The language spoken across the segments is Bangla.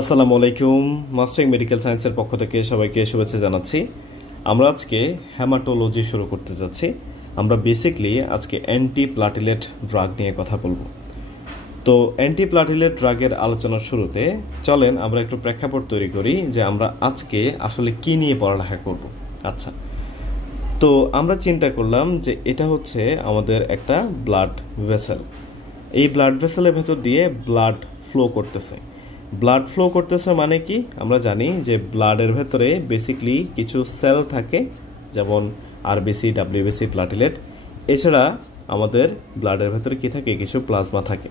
আসসালামু আলাইকুম। মাস্টারিং মেডিকেল সায়েন্সের পক্ষ থেকে সবাইকে শুভেচ্ছা জানাচ্ছি। আমরা আজকে হেমাটোলজি শুরু করতে যাচ্ছি। আমরা বেসিকলি আজকে অ্যান্টিপ্লাটিলেট ড্রাগ নিয়ে কথা বলবো। তো অ্যান্টিপ্লাটিলেট ড্রাগের আলোচনার শুরুতে চলেন আমরা একটু প্রেক্ষাপট তৈরি করি যে আমরা আজকে আসলে কি নিয়ে পড়ালেখা করব। আচ্ছা, তো আমরা চিন্তা করলাম যে এটা হচ্ছে আমাদের একটা ব্লাড ভেসেল। এই ব্লাড ভেসেলের ভেতর দিয়ে ব্লাড ফ্লো করতেছে। ব্লাড ফ্লো করতেছে মানে কি? আমরা জানি যে ব্লাডের ভেতরে বেসিকলি কিছু সেল থাকে, যেমন আরবিসি, ডাব্লিউবিসি, প্লাটিলেট। এছাড়া আমাদের ব্লাডের ভেতরে কি থাকে? কিছু প্লাজমা থাকে।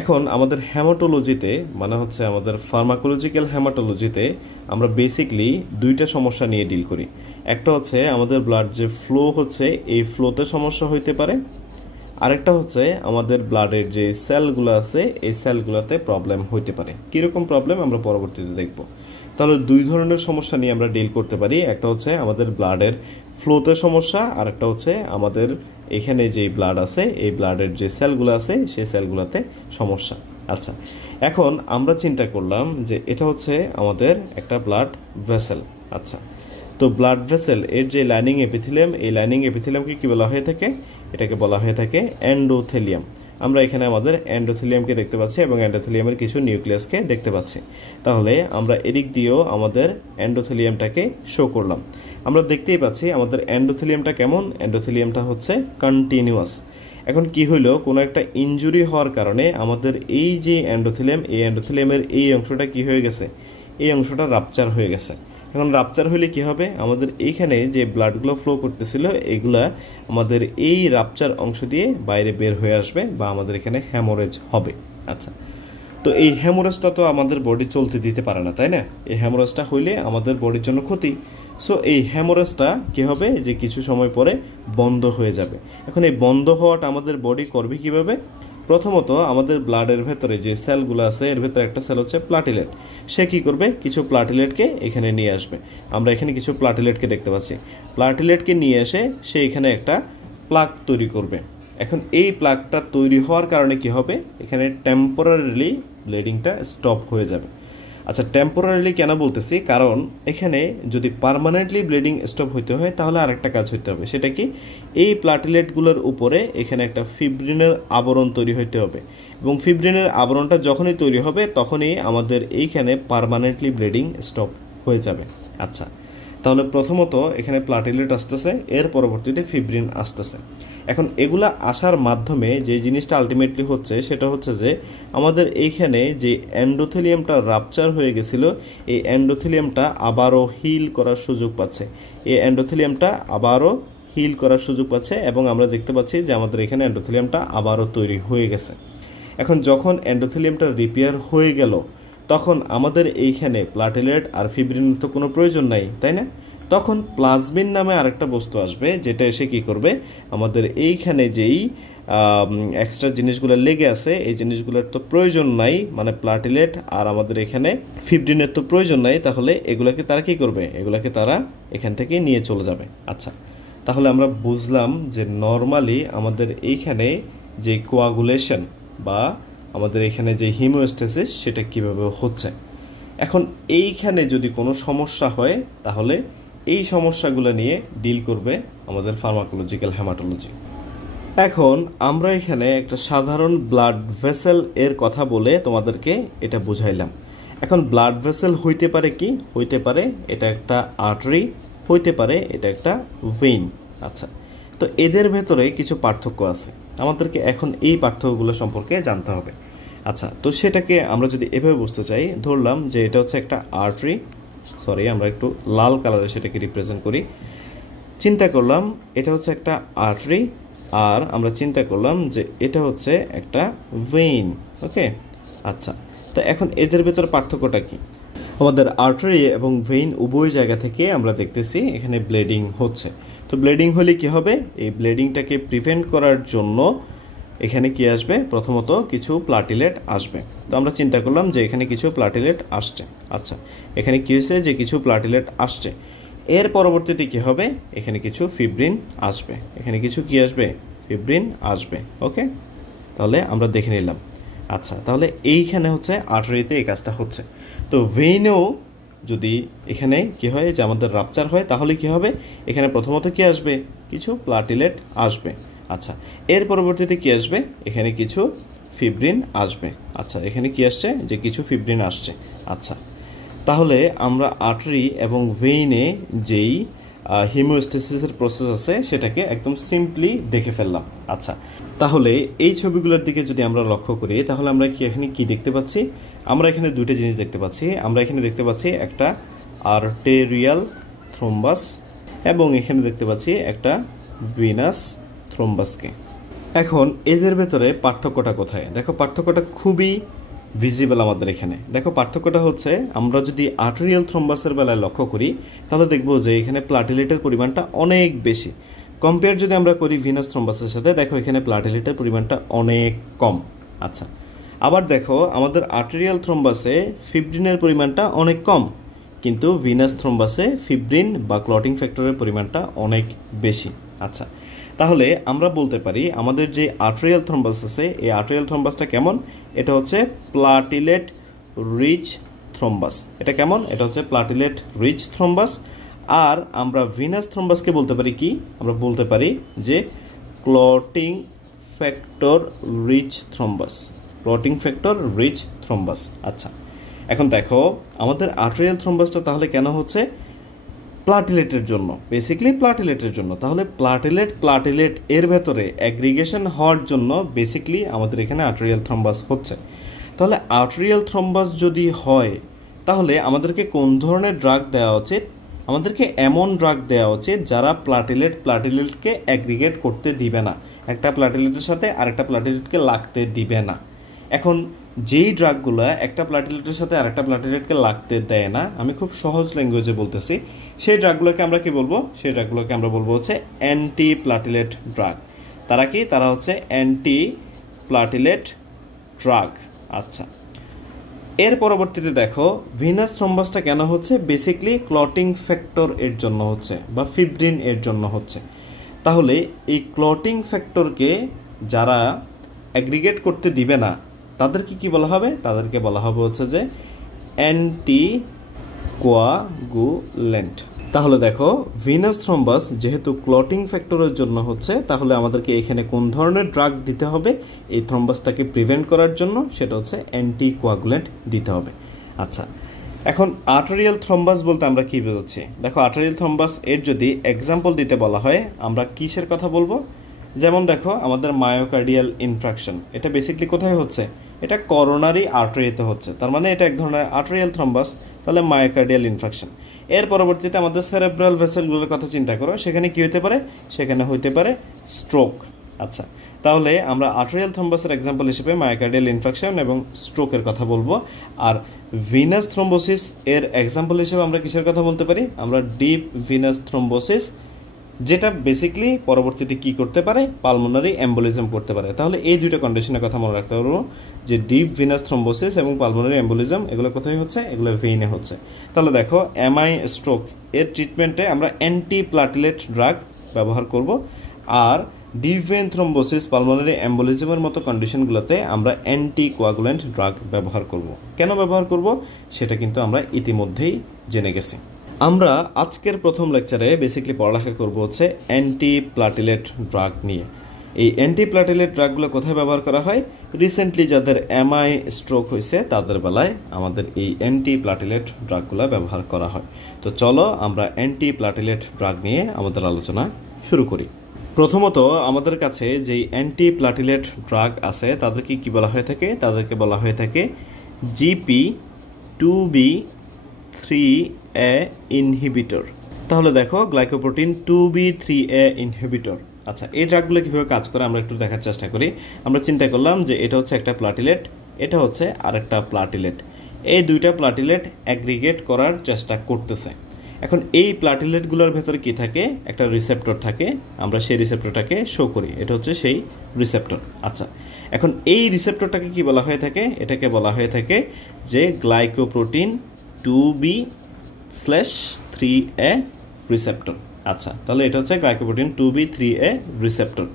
এখন আমাদের হেমাটোলজিতে, মানে হচ্ছে আমাদের ফার্মাকোলজিক্যাল হেমাটোলজিতে, আমরা বেসিকলি দুইটা সমস্যা নিয়ে ডিল করি। একটা হচ্ছে আমাদের ব্লাড যে ফ্লো হচ্ছে, এই ফ্লোতে সমস্যা হইতে পারে। আরেকটা হচ্ছে আমাদের ব্লাডের যে সেলগুলো আছে, এই সেলগুলোতে প্রবলেম হইতে পারে। কীরকম প্রবলেম আমরা পরবর্তীতে দেখব। তাহলে দুই ধরনের সমস্যা নিয়ে আমরা ডিল করতে পারি। একটা হচ্ছে আমাদের ব্লাডের ফ্লোতে সমস্যা, আর একটা হচ্ছে আমাদের এখানে যে ব্লাড আছে, এই ব্লাডের যে সেলগুলো আছে, সেই সেলগুলোতে সমস্যা। আচ্ছা, এখন আমরা চিন্তা করলাম যে এটা হচ্ছে আমাদের একটা ব্লাড ভেসেল। আচ্ছা, তো ব্লাড ভেসেল এর যে লাইনিং এপিথেলিয়াম, এই লাইনিং এপিথেলিয়ামকে কি বলা হয়ে থাকে? এটাকে বলা হয়ে থাকে এন্ডোথেলিয়াম। আমরা এখানে আমাদের এন্ডোথেলিয়ামকে দেখতে পাচ্ছি এবং এন্ডোথেলিয়ামের কিছু নিউক্লিয়াসকে দেখতে পাচ্ছি। তাহলে আমরা এদিক দিয়েও আমাদের এন্ডোথেলিয়ামটাকে শো করলাম। আমরা দেখতেই পাচ্ছি আমাদের এন্ডোথেলিয়ামটা কেমন। এন্ডোথেলিয়ামটা হচ্ছে কন্টিনিউয়াস। এখন কি হইলো, কোনো একটা ইনজুরি হওয়ার কারণে আমাদের এই যে এন্ডোথেলিয়াম, এই এন্ডোথেলিয়ামের এই অংশটা কি হয়ে গেছে? এই অংশটা রাপচার হয়ে গেছে। এখন রাপচার হলে কি হবে? আমাদের এইখানে যে ব্লাডগুলো ফ্লো করতেছিল, এগুলা আমাদের এই রাপচার অংশ দিয়ে বাইরে বের হয়ে আসবে, বা আমাদের এখানে হ্যামোরেজ হবে। আচ্ছা, তো এই হ্যামোরেজটা তো আমাদের বডি চলতে দিতে পারে না, তাই না? এই হ্যামোরেজটা হইলে আমাদের বডির জন্য ক্ষতি। সো এই হ্যামোরেজটা কি হবে, যে কিছু সময় পরে বন্ধ হয়ে যাবে। এখন এই বন্ধ হওয়াটা আমাদের বডি করবে কিভাবে? প্রথমত আমাদের ব্লাডের ভেতরে যে সেলগুলো আছে, এর ভেতরে একটা সেল হচ্ছে প্লাটিলেট। সে কি করবে? কিছু প্লাটিলেটকে এখানে নিয়ে আসবে। আমরা এখানে কিছু প্লাটিলেটকে দেখতে পাচ্ছি। প্লাটিলেটকে নিয়ে এসে সে এখানে একটা প্লাক তৈরি করবে। এখন এই প্লাকটা তৈরি হওয়ার কারণে কি হবে? এখানে টেম্পোরারিলি ব্লিডিংটা স্টপ হয়ে যাবে। আচ্ছা, টেম্পোরারিলি কেন বলতেছি? কারণ এখানে যদি পার্মানেন্টলি ব্লিডিং স্টপ হইতে হয়, তাহলে আরেকটা কাজ হইতে হবে। সেটা কি? এই প্লাটিলেটগুলোর উপরে এখানে একটা ফিব্রিনের আবরণ তৈরি হইতে হবে, এবং ফিব্রিনের আবরণটা যখনই তৈরি হবে, তখনই আমাদের এইখানে পার্মানেন্টলি ব্লিডিং স্টপ হয়ে যাবে। আচ্ছা, তাহলে প্রথমত এখানে প্লাটিলেট আসতেছে, এর পরবর্তীতে ফিব্রিন আসতেছে। এখন এগুলা আসার মাধ্যমে যে জিনিসটা আলটিমেটলি হচ্ছে, সেটা হচ্ছে যে আমাদের এইখানে যে এন্ডোথেলিয়ামটা রাপচার হয়ে গেছিল, এই এন্ডোথেলিয়ামটা আবারও হিল করার সুযোগ পাচ্ছে। এই এন্ডোথেলিয়ামটা আবারও হিল করার সুযোগ পাচ্ছে, এবং আমরা দেখতে পাচ্ছি যে আমাদের এখানে এন্ডোথেলিয়ামটা আবারও তৈরি হয়ে গেছে। এখন যখন এন্ডোথেলিয়ামটা রিপেয়ার হয়ে গেল, তখন আমাদের এইখানে প্লাটিলেট আর ফিব্রিনের তো কোনো প্রয়োজন নাই, তাই না? তখন প্লাজমিন নামে আরেকটা বস্তু আসবে, যেটা এসে কি করবে, আমাদের এইখানে যেই এক্সট্রা জিনিসগুলো লেগে আছে, এই জিনিসগুলোর তো প্রয়োজন নাই, মানে প্লাটিলেট আর আমাদের এখানে ফিব্রিনের তো প্রয়োজন নাই। তাহলে এগুলোকে তারা কি করবে? এগুলোকে তারা এখান থেকে নিয়ে চলে যাবে। আচ্ছা, তাহলে আমরা বুঝলাম যে নর্মালি আমাদের এইখানে যে কোয়াগুলেশন বা আমাদের এখানে যে হিমোস্ট্যাসিস, সেটা কিভাবে হচ্ছে। এখন এইখানে যদি কোনো সমস্যা হয়, তাহলে এই সমস্যাগুলো নিয়ে ডিল করবে আমাদের ফার্মাকোলজিক্যাল হেমাটোলজি। এখন আমরা এখানে একটা সাধারণ ব্লাড ভেসেল এর কথা বলে তোমাদেরকে এটা বুঝাইলাম। এখন ব্লাড ভেসেল হইতে পারে কি? হইতে পারে এটা একটা আর্টারি, হইতে পারে এটা একটা ভেইন। আচ্ছা, তো এদের ভেতরে কিছু পার্থক্য আছে, আমাদেরকে এখন এই পার্থক্যগুলো সম্পর্কে জানতে হবে। আচ্ছা, তো সেটাকে আমরা যদি এভাবে বুঝতে চাই, ধরলাম যে এটা হচ্ছে একটা আর্টারি, সরি আমরা একটু লাল কালারে সেটাকে রিপ্রেজেন্ট করি। চিন্তা করলাম এটা হচ্ছে একটা আর্টারি, আর আমরা চিন্তা করলাম যে এটা হচ্ছে একটা ভেইন। ওকে, আচ্ছা, তো এখন এদের ভেতর পার্থক্যটা কি? আমাদের আর্টারি এবং ভেইন উভয় জায়গা থেকে আমরা দেখতেছি এখানে ব্লিডিং হচ্ছে। তো ব্লিডিং হলে কি হবে? এই ব্লিডিংটাকে প্রিভেন্ট করার জন্য এখানে কি আসবে? প্রথমত কিছু প্লাটিলেট আসবে। তো আমরা চিন্তা করলাম যে এখানে কিছু প্লাটিলেট আসছে। আচ্ছা, এখানে কি হয়েছে? যে কিছু প্লাটিলেট আসছে। এর পরবর্তীতে কি হবে? এখানে কিছু ফিব্রিন আসবে। এখানে কিছু কি আসবে? ফিব্রিন আসবে। ওকে, তাহলে আমরা দেখে নিলাম। আচ্ছা, তাহলে এইখানে হচ্ছে আর্টারিতে এই কাজটা হচ্ছে। তো ভেইনেও যদি এখানে কি হয় যে আমাদের রাপচার হয়, তাহলে কি হবে, এখানে প্রথমত কি আসবে, কিছু প্লাটিলেট আসবে। আচ্ছা, এর পরবর্তীতে কি আসবে, এখানে কিছু ফিব্রিন আসবে। আচ্ছা, এখানে কি আসছে, যে কিছু ফিব্রিন আসছে। আচ্ছা, তাহলে আমরা আর্টারি এবং ভেইনে যেই হিমোস্টেসিসের প্রসেস আছে সেটাকে একদম সিম্পলি দেখে ফেললাম। আচ্ছা, তাহলে এই ছবিগুলোর দিকে যদি আমরা লক্ষ্য করি, তাহলে আমরা কি এখানে কি দেখতে পাচ্ছি, আমরা এখানে দুইটা জিনিস দেখতে পাচ্ছি। আমরা এখানে দেখতে পাচ্ছি একটা আর্টেরিয়াল থ্রোম্বাস এবং এখানে দেখতে পাচ্ছি একটা ভিনাস থ্রোম্বাসকে। এখন এদের ভেতরে পার্থক্যটা কোথায়, দেখো পার্থক্যটা খুবই ভিজিবল আমাদের এখানে। দেখো পার্থক্যটা হচ্ছে, আমরা যদি আর্টেরিয়াল থ্রোম্বাসের বেলায় লক্ষ্য করি, তাহলে দেখব যে এখানে প্লাটিলেটের পরিমাণটা অনেক বেশি। কম্পেয়ার যদি আমরা করি ভিনাস থ্রোম্বাসের সাথে, দেখো এখানে প্লাটিলেটের পরিমাণটা অনেক কম। আচ্ছা, আবার দেখো আমাদের আর্টেরিয়াল থ্রোম্বাসে ফিব্রিনের পরিমাণটা অনেক কম, কিন্তু ভিনাস থ্রোম্বাসে ফিব্রিন বা ক্লটিং ফ্যাক্টরের পরিমাণটা অনেক বেশি। আচ্ছা, তাহলে আমরা বলতে পারি আমাদের যে আর্টেরিয়াল থ্রোম্বাস আছে, এই আর্টেরিয়াল থ্রোম্বাসটা কেমন, এটা হচ্ছে প্লাটিলেট রিচ থ্রোম্বাস। এটা কেমন, এটা হচ্ছে প্লাটিলেট রিচ থ্রোম্বাস। আর আমরা ভিনাস থ্রোম্বাসকে বলতে পারি কি, আমরা বলতে পারি যে clotting factor rich thrombus, clotting factor rich thrombus. আচ্ছা, এখন দেখো আমাদের আর্টেরিয়াল থ্রোম্বাসটা তাহলে কেন হচ্ছে, প্লাটিলেটের জন্য, বেসিক্যালি প্লাটিলেটের জন্য। তাহলে প্লাটিলেট এর ভেতরে অ্যাগ্রিগেশন হওয়ার জন্য বেসিক্যালি আমাদের এখানে আর্টেরিয়াল থ্রোম্বাস হচ্ছে। তাহলে আর্টেরিয়াল থ্রোম্বাস যদি হয়, তাহলে আমাদেরকে কোন ধরনের ড্রাগ দেওয়া উচিত, আমাদেরকে এমন ড্রাগ দেওয়া উচিত যারা প্লাটিলেটকে অ্যাগ্রিগেট করতে দিবে না, একটা প্লাটিলেটের সাথে আরেকটা প্লাটিলেটকে লাগতে দিবে না। এখন যেই ড্রাগগুলো একটা প্লাটিলেটের সাথে আরেকটা প্লাটিলেটকে লাগতে দেয় না, আমি খুব সহজ ল্যাঙ্গুয়েজে বলতেছি, সেই ড্রাগগুলোকে আমরা কি বলবো, সেই ড্রাগগুলোকে আমরা বলবো হচ্ছে অ্যান্টি প্লাটিলেট ড্রাগ। তারা কি, তারা হচ্ছে অ্যান্টি প্লাটিলেট ড্রাগ। আচ্ছা, এর পরবর্তীতে দেখো ভিনাস থ্রোম্বাসটা কেন হচ্ছে, বেসিক্যালি ক্লটিং ফ্যাক্টর এর জন্য হচ্ছে বা ফিব্রিন এর জন্য হচ্ছে। তাহলে এই ক্লটিং ফ্যাক্টরকে যারা অ্যাগ্রিগেট করতে দিবে না, তাদেরকে কি বলা হবে, তাদেরকে বলা হবে হচ্ছে যে অ্যান্টি কোয়াগুলেন্ট। তাহলে দেখো ভিনাস থ্রোম্বাস যেহেতু ক্লটিং ফ্যাক্টরের জন্য হচ্ছে, তাহলে আমাদেরকে এখানে কোন ধরনের ড্রাগ দিতে হবে এই থ্রোম্বাসটাকে প্রিভেন্ট করার জন্য, সেটা হচ্ছে অ্যান্টি কোয়াগুলেন্ট দিতে হবে। আচ্ছা, এখন আর্টেরিয়াল থ্রোম্বাস বলতে আমরা কি বোঝাচ্ছি, দেখো আর্টেরিয়াল থ্রোম্বাস এর যদি এক্সাম্পল দিতে বলা হয়, আমরা কিসের কথা বলবো, যেমন দেখো আমাদের মায়োকার্ডিয়াল ইনফ্রাকশন, এটা বেসিক্যালি কোথায় হচ্ছে, এটা করোনারি আর্টারিতে হচ্ছে, তার মানে এটা এক ধরনের আর্টেরিয়াল থ্রোম্বাস, তাহলে মায়োকার্ডিয়াল ইনফ্রাকশন। এর পরবর্তীতে আমাদের সেরেব্রাল ভেসেলগুলোর কথা চিন্তা করো, সেখানে কি হতে পারে, সেখানে হইতে পারে স্ট্রোক। আচ্ছা, তাহলে আমরা আর্টেরিয়াল থ্রোম্বাসের এক্সাম্পল হিসেবে মায়োকার্ডিয়াল ইনফ্রাকশন এবং স্ট্রোকের কথা বলবো। আর ভিনাস থ্রোম্বোসিস এর এক্সাম্পল হিসেবে আমরা কিসের কথা বলতে পারি, আমরা ডিপ ভিনাস থ্রোম্বোসিস, যেটা বেসিক্যালি পরবর্তীতে কি করতে পারে, পালমোনারি এম্বোলিজম করতে পারে। তাহলে এই দুইটা কন্ডিশনের কথা মনে রাখতে পারবো, যে ডিপ ভিনাস থ্রোম্বোসিস এবং পালমোনারি এম্বোলিজম এগুলো কোথায় হচ্ছে, এগুলো ভেইনে হচ্ছে। তাহলে দেখো এমআই স্ট্রোক এর ট্রিটমেন্টে আমরা অ্যান্টি প্লাটিলেট ড্রাগ ব্যবহার করব, আর ডিপ ভেইন থ্রোম্বোসিস, পালমোনারি এম্বোলিজমের মতো কন্ডিশনগুলোতে আমরা অ্যান্টি কোয়াগুলেন্ট ড্রাগ ব্যবহার করব। কেন ব্যবহার করব সেটা কিন্তু আমরা ইতিমধ্যেই জেনে গেছি। আমরা আজকের প্রথম লেকচারে বেসিক্যালি পড়ালেখা করব হচ্ছে অ্যান্টি প্লাটিলেট ড্রাগ নিয়ে। এই অ্যান্টি প্লাটিলেট ড্রাগগুলো কোথায় ব্যবহার করা হয়, রিসেন্টলি যাদের এমআই স্ট্রোক হয়েছে তাদের বেলায় আমাদের এই অ্যান্টি প্লাটিলেট ড্রাগগুলো ব্যবহার করা হয়। তো চলো আমরা অ্যান্টি প্লাটিলেট ড্রাগ নিয়ে আমাদের আলোচনা শুরু করি। প্রথমত আমাদের কাছে যেই অ্যান্টি প্লাটিলেট ড্রাগ আছে তাদেরকে কি বলা হয়ে থাকে, তাদেরকে বলা হয়ে থাকে GP2B3A ইনহিবিটর। তাহলে দেখো গ্লাইকোপ্রোটিন 2B3A ইনহিবিটর। আচ্ছা, এই ড্রাগগুলো কীভাবে কাজ করে আমরা একটু দেখার চেষ্টা করি। আমরা চিন্তা করলাম যে এটা হচ্ছে একটা প্লাটিলেট, এটা হচ্ছে আরেকটা প্লাটিলেট, এই দুইটা প্লাটিলেট অ্যাগ্রিগেট করার চেষ্টা করতেছে। এখন এই প্লাটিলেটগুলোর ভেতরে কি থাকে, একটা রিসেপ্টর থাকে, আমরা সেই রিসেপ্টরটাকে শো করি, এটা হচ্ছে সেই রিসেপ্টর। আচ্ছা, এখন এই রিসেপ্টরটাকে কি বলা হয়ে থাকে, এটাকে বলা হয়ে থাকে যে গ্লাইকোপ্রোটিন 2B/3A রিসেপ্টর। আচ্ছা, তাহলে এটা হচ্ছে গ্লাইকোপ্রোটিন 2B3A রিসেপ্টর।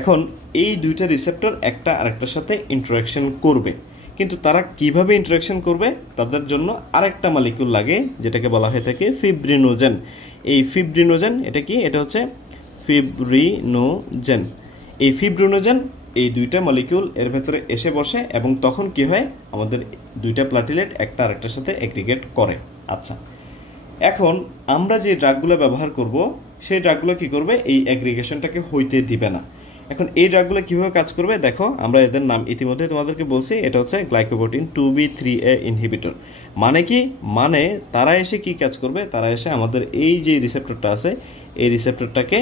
এখন এই দুইটা রিসেপ্টর একটা আরেকটার সাথে ইন্টারাকশন করবে, কিন্তু তারা কিভাবে ইন্টারাকশন করবে তাদের জন্য আরেকটা মলিকিউল লাগে যেটাকে বলা হয়ে থাকে ফিব্রিনোজেন। এই ফিব্রিনোজেন এটা কি? এটা হচ্ছে ফিব্রিনোজেন। এই ফিব্রিনোজেন এই দুইটা মলিকিউল এর ভেতরে এসে বসে এবং তখন কি হয়, আমাদের দুইটা প্লাটিলেট একটা আরেকটার সাথে এগ্রিগেট করে। আচ্ছা, এখন আমরা যে ড্রাগগুলো ব্যবহার করব সেই ড্রাগগুলো কি করবে? এই অ্যাগ্রিগেশনটাকে হইতে দিবে না। এখন এই ড্রাগগুলো কিভাবে কাজ করবে দেখো, আমরা এদের নাম ইতিমধ্যে তোমাদেরকে বলছি। এটা হচ্ছে গ্লাইকোপ্রোটিন 2B3A ইনহিবিটর। মানে কি? মানে তারা এসে কি কাজ করবে? তারা এসে আমাদের এই যে রিসেপ্টরটা আছে এই রিসেপ্টরটাকে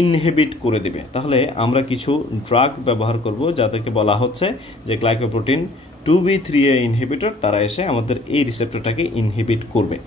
ইনহিবিট করে দিবে। তাহলে আমরা কিছু ড্রাগ ব্যবহার করব যাদেরকে বলা হচ্ছে যে গ্লাইকোপ্রোটিন 2B3A ইনহিবিটর। তারা এসে আমাদের এই রিসেপ্টরটাকে ইনহিবিট করবে।